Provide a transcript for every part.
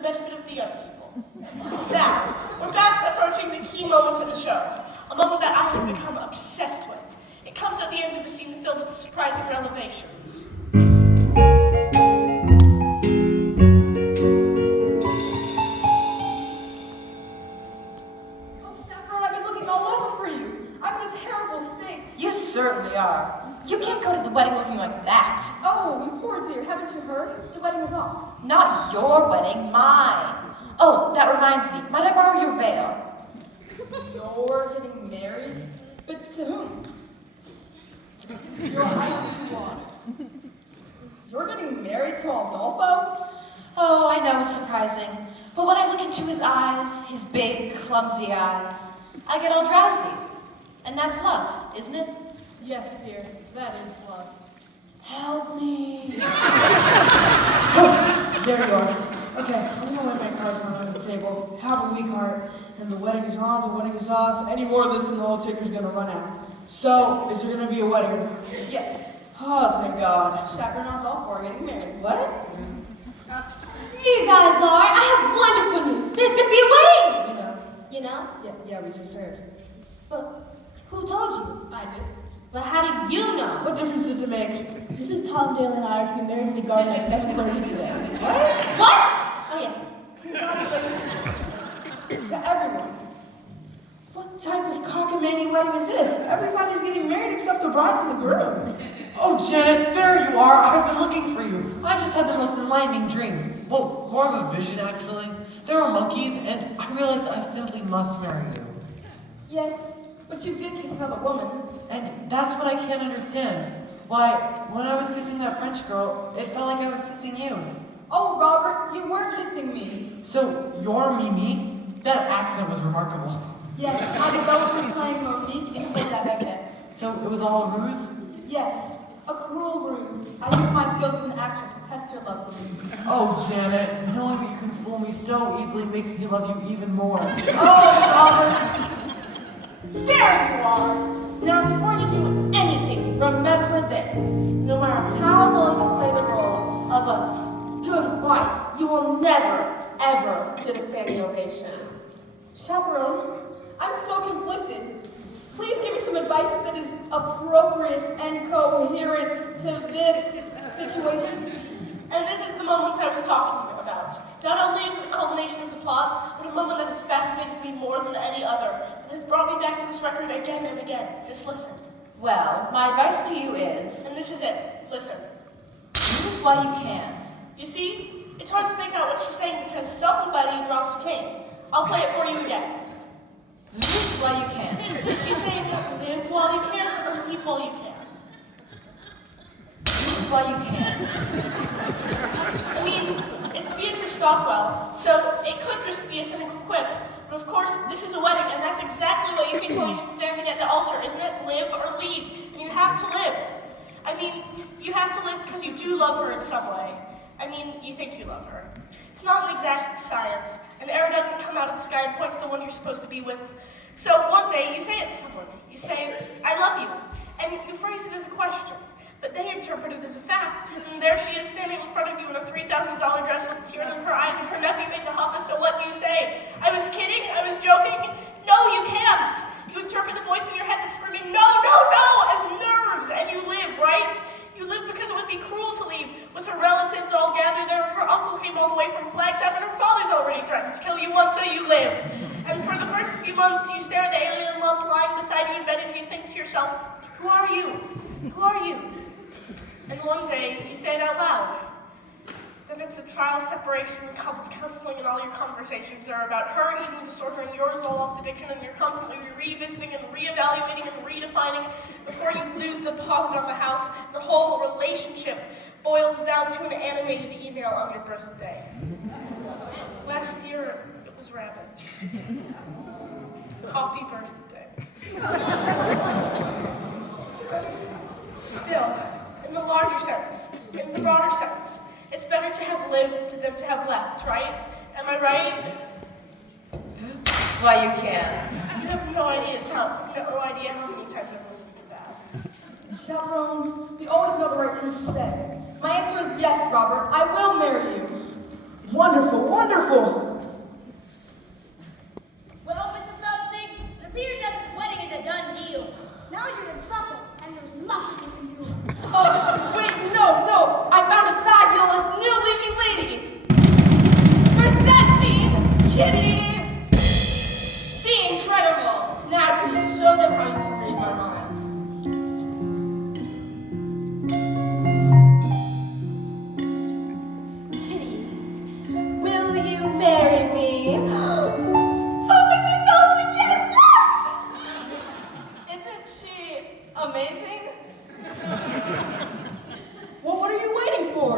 the benefit of the young people. Now, we're fast approaching the key moment in the show, a moment that I have become obsessed with. It comes at the end of a scene filled with surprising revelations. You certainly are. You can't go to the wedding looking like that. Oh, you poor dear. Haven't you heard? The wedding is off. Not your wedding, mine. Oh, that reminds me. Might I borrow your veil? You're getting married? But to whom? Your icy water. You're getting married to Adolfo? Oh, I know it's surprising. But when I look into his eyes, his big, clumsy eyes, I get all drowsy. And that's love, isn't it? Yes, dear. That is love. Help me. Oh, there you are. Okay, I'm gonna lay my cards on the table. Have a weak heart. And the wedding is on, the wedding is off. Any more of this and the whole ticker's gonna run out. So, is there gonna be a wedding or not? Yes. Oh, thank God. Chaperone and Adolfo are getting married. What? Here you guys are. I have wonderful news. There's gonna be a wedding. You know. You know? Yeah, we just heard. But who told you? I did. But how do you know? What difference does it make? This is Tom, Dale, and I are to be married in the garden at 7:30 today. What? Oh, yes. Congratulations to everyone. What type of cockamamie wedding is this? Everybody's getting married except the bride and the groom. Oh, Janet, there you are. I've been looking for you. I just had the most enlightening dream. Well, more of a vision, actually. There were monkeys, and I realized I simply must marry you. Yes, but you did kiss another woman. And that's what I can't understand. Why, when I was kissing that French girl, it felt like I was kissing you. Oh, Robert, you were kissing me. So, you're Mimi? That accent was remarkable. Yes, I developed from playing Monique in Play That Baguette. So, it was all a ruse? Yes, a cruel ruse. I used my skills as an actress to test your love for me. Oh, Janet, knowing that you can fool me so easily makes me love you even more. Oh, Robert. There you are. Now, before you do anything, remember this. No matter how well you play the role of a good wife, you will never, ever get a standing ovation. Chaperone, I'm so conflicted. Please give me some advice that is appropriate and coherent to this situation. And this is the moment I was talking about. Not only is it the culmination of the plot, but a moment that has fascinated me more than any other, that has brought me back to this record again and again. Just listen. Well, my advice to you is, And this is it. Listen. do it while you can. You see, it's hard to make out what she's saying because somebody drops a king. I'll play it for you again. Do it while you can. Is she saying live while you can or leave while you can? Do it while you can. I mean, it's Beatrice Stockwell, so it could just be a cynical quip. But of course, this is a wedding, and that's exactly what you think while you're standing at the altar, isn't it? Live or leave. And you have to live. I mean, you have to live because you do love her in some way. I mean, you think you love her. It's not an exact science. An arrow doesn't come out of the sky and point to the one you're supposed to be with. So one day, you say it to someone. You say, I love you. And you phrase it as a question. But they interpret it as a fact. And there she is standing in front of you in a $3,000 dress with tears in her eyes and her nephew made the hop. So what do you say? I was kidding? I was joking? No, you can't. You interpret the voice in your head that's screaming, no, no, no, as nerves. And you live, right? You live because it would be cruel to leave with her relatives all gathered there. Her uncle came all the way from Flagstaff and her father's already threatened to kill you once, so you live. And for the first few months, you stare at the alien love lying beside you in bed and you think to yourself, who are you? Who are you? And one day, you say it out loud. Then it's a trial separation, couples counseling, and all your conversations are about her eating disorder and yours all off addiction, and you're constantly revisiting and reevaluating and redefining before you lose the deposit on the house. The whole relationship boils down to an animated email on your birthday. Last year, it was rabbit. Happy birthday. Still, in the larger sense, in the broader sense, it's better to have lived than to have left, right? Am I right? While you can. You have no idea how many times I've listened to that. Chaperone, you always know the right thing to say. My answer is yes, Robert. I will marry you. Wonderful, wonderful. Well, Mr. Phelpsy, it appears that this wedding is a done deal. Now you're in trouble, and there's nothing you can do. Oh, wait, no. I found a fabulous new leading lady. Presenting Kitty the Incredible. Now can you show them how you can read my mind? Kitty, will you marry me? Oh, Mr. Phelpsy, yes! Isn't she amazing? Well, what are you waiting for?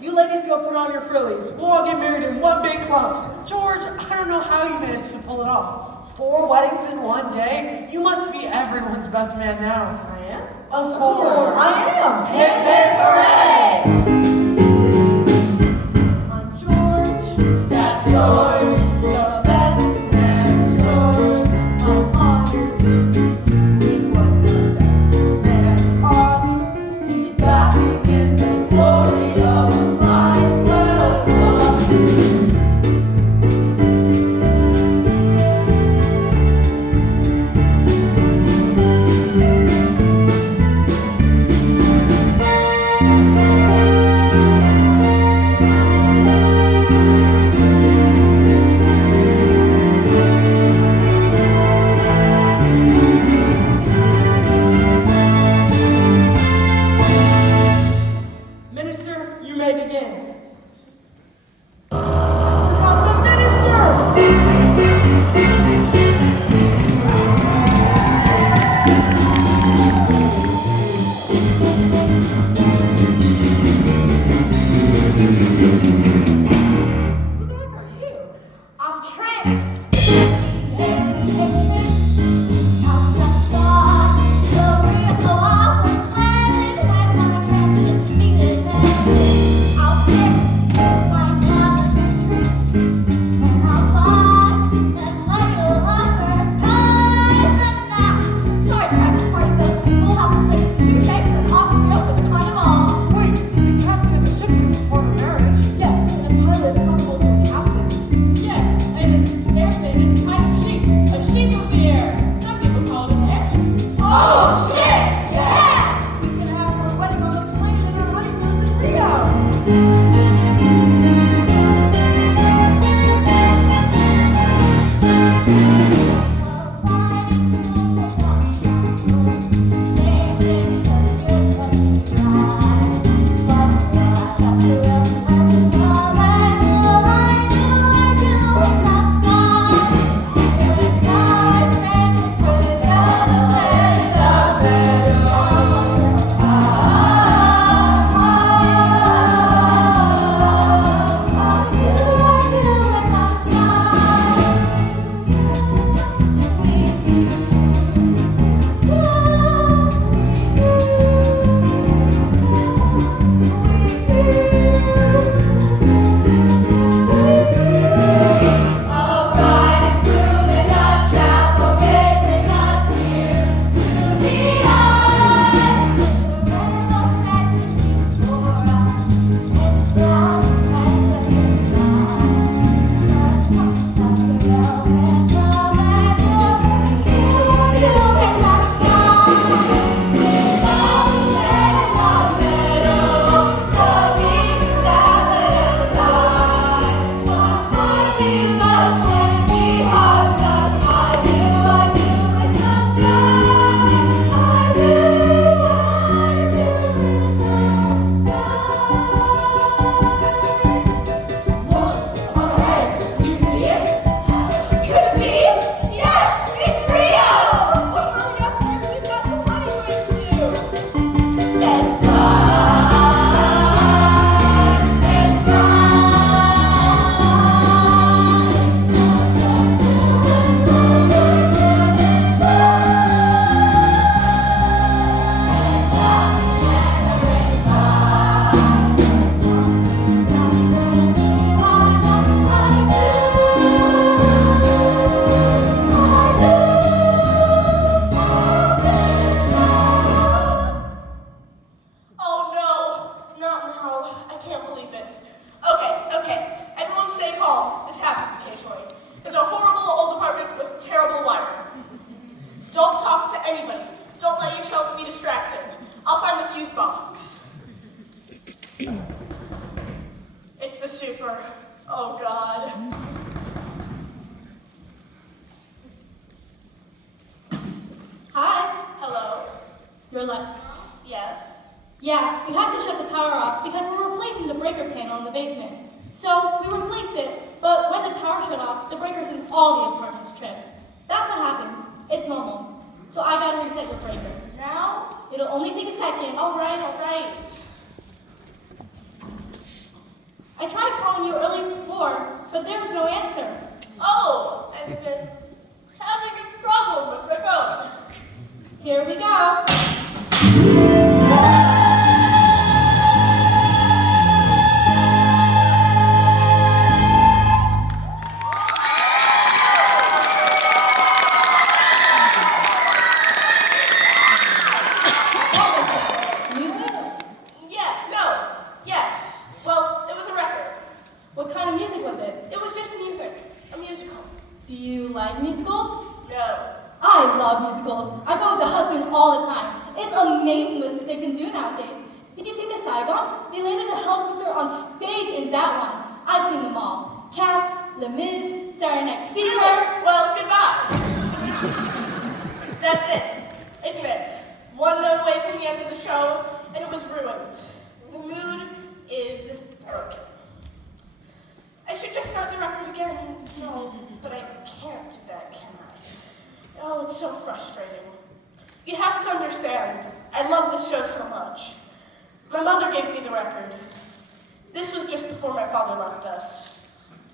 You ladies go put on your frillies. We'll all get married in one big clump. George, I don't know how you managed to pull it off. 4 weddings in one day? You must be everyone's best man now. I am? Of course. I am. Hip hip hooray! I'm George. That's George, the best man, George. I'm honored to be doing what the best man ought. He's basking in the glory of a fine world. Minister, you may begin. I forgot the minister! Who the heck are you? I'm Trix. Wait, the captain of a ship is before marriage? Yes, and a pilot is comparable to a captain. Yes, and an airplane is kind of sheep. A sheep of the air. Some people call it an airship. Oh shit! Yes! We can have our wedding on the plane and our honeymoon in Rio. Thank you. Don't talk to anybody. Don't let yourselves be distracted. I'll find the fuse box. It's the super. Oh, God. Hi. Hello. You're like, Yes. yeah, we had to shut the power off because we're replacing the breaker panel in the basement. So we replaced it, but when the power shut off, the breakers in all the apartments tripped. That's what happens. It's normal. So I gotta reset your breakers. Now? It'll only take a second. All right, all right. I tried calling you early before, but there was no answer. Oh, I've been having a problem with my phone. Here we go. Music? Yeah, no, yes. Well, it was a record. What kind of music was it? It was just music. A musical. Do you like musicals? No. I love musicals. I go with the husband all the time. It's amazing what they can do nowadays. Did you see Miss Saigon? They landed a helicopter on stage in that one. I've seen them all. Cats, Les Mis, Saturday Night Fever. Well, goodbye. That's it, isn't it? One note away from the end of the show, and it was ruined. The mood is broken. I should just start the record again. No, but I can't do that, can I? Oh, it's so frustrating. You have to understand, I love this show so much. My mother gave me the record. This was just before my father left us.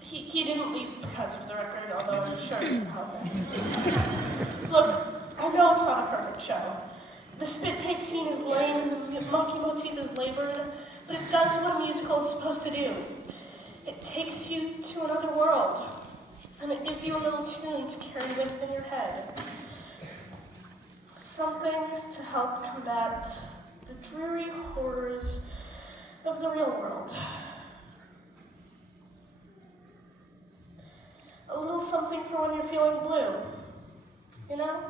He didn't leave because of the record, although I'm sure you know how that is. Look, I know it's not a perfect show. The spit take scene is lame and the monkey motif is labored, but it does what a musical is supposed to do. It takes you to another world, and it gives you a little tune to carry with in your head. Something to help combat the dreary horrors of the real world. A little something for when you're feeling blue, you know?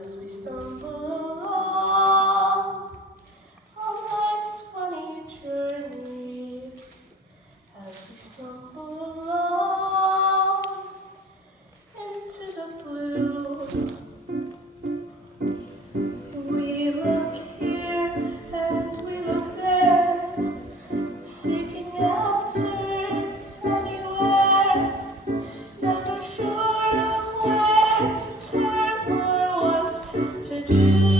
As we stumble along on life's funny journey, as we stumble along into the blue, we look here and we look there, seeking answers anywhere, never sure of where to turn or what to do.